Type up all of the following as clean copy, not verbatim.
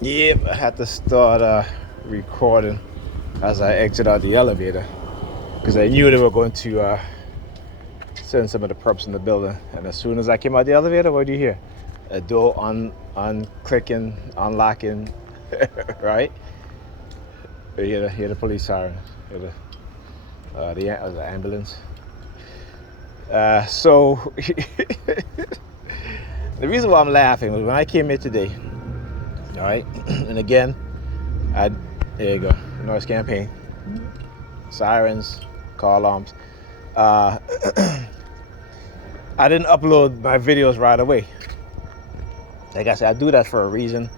Yep, I had to start recording as I exit out the elevator because I knew they were going to send some of the props in the building. And as soon as I came out the elevator, what do you hear? A door unclicking, unlocking, right? You hear the police siren, hear the ambulance. So the reason why I'm laughing was when I came here today. All right, and again, there you go, noise campaign, sirens, car alarms. I didn't upload my videos right away. Like I said, I do that for a reason.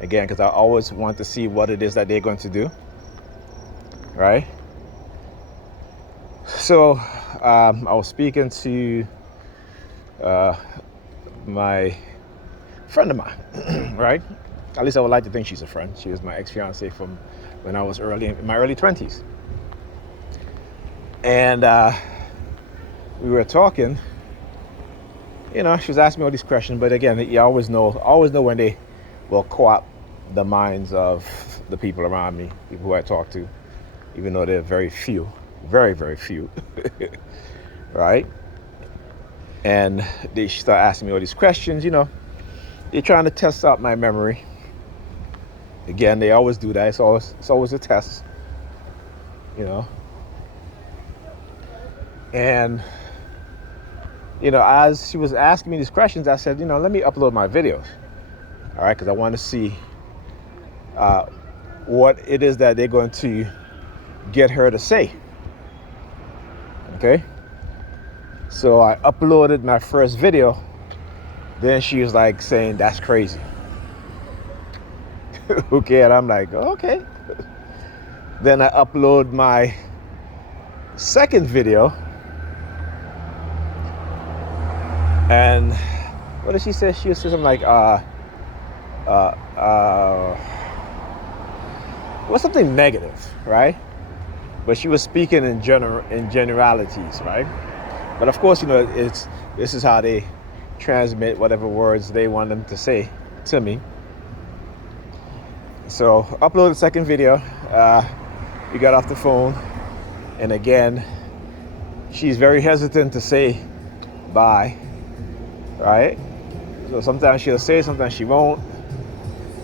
Again, because I always want to see what it is that they're going to do. Right. So I was speaking to my friend of mine, right? At least I would like to think she's a friend. She was my ex-fiance from when I was in my early 20s. And we were talking. You know, she was asking me all these questions, but again, you always know when they will co-opt the minds of the people around me, people who I talk to, even though they're very few, very, very few, right? And they start asking me all these questions, you know. They're trying to test out my memory. Again, they always do that. It's always a test, you know. And, you know, as she was asking me these questions, I said, you know, let me upload my videos, all right, because I want to see what it is that they're going to get her to say, okay? So I uploaded my first video. Then she was like saying, that's crazy. Okay, and I'm like, okay. Then I upload my second video. And what did she say? She was saying something like, was something negative, right? But she was speaking in generalities, right? But of course, you know, this is how they transmit whatever words they want them to say to me. So upload the second video. We got off the phone, and again, she's very hesitant to say bye, right? So sometimes she'll say, sometimes she won't.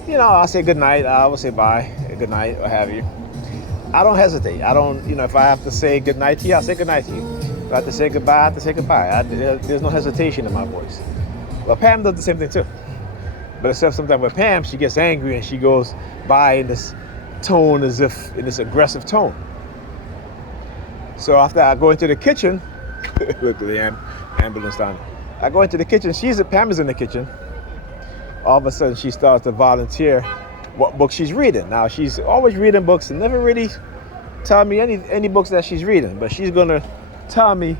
You know, I'll say good night. I will say bye, good night, what have you. I don't hesitate. I don't, you know, if I have to say good night to you, I'll say good night to you. If I have to say goodbye, I have to say goodbye. There's no hesitation in my voice. Well, Pam does the same thing too. But except sometimes with Pam, she gets angry and she goes by in this tone, as if in this aggressive tone. So after I go into the kitchen, look at the ambulance down there. I go into the kitchen, Pam is in the kitchen. All of a sudden she starts to volunteer what book she's reading. Now she's always reading books and never really tell me any books that she's reading, but she's gonna tell me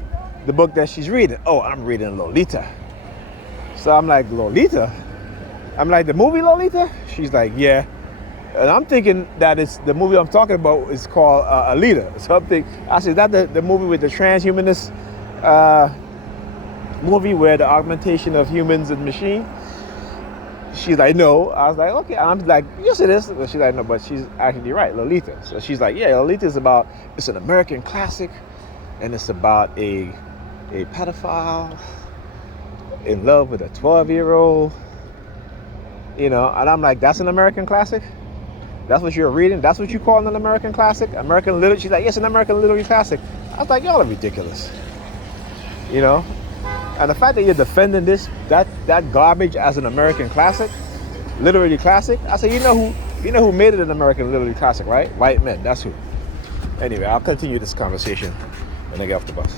the book that she's reading. Oh, I'm reading Lolita. So I'm like, Lolita? I'm like, the movie Lolita? She's like, yeah. And I'm thinking that it's the movie I'm talking about is called Alita. So I'm thinking, I said, is that the movie with the transhumanist movie where the augmentation of humans and machine? She's like, no. I was like, okay. I'm like, yes, it is. So she's like, no, but she's actually right, Lolita. So she's like, yeah, Lolita is it's an American classic, and it's about a pedophile in love with a 12-year-old, you know. And I'm like, that's an American classic? That's what you're reading? That's what you call an American classic? American literature? She's like, yes, an American literary classic. I was like, y'all are ridiculous, you know. And the fact that you're defending that garbage as an American classic, literary classic, I said, you know who made it an American literary classic, right? White men. That's who. Anyway, I'll continue this conversation when I get off the bus.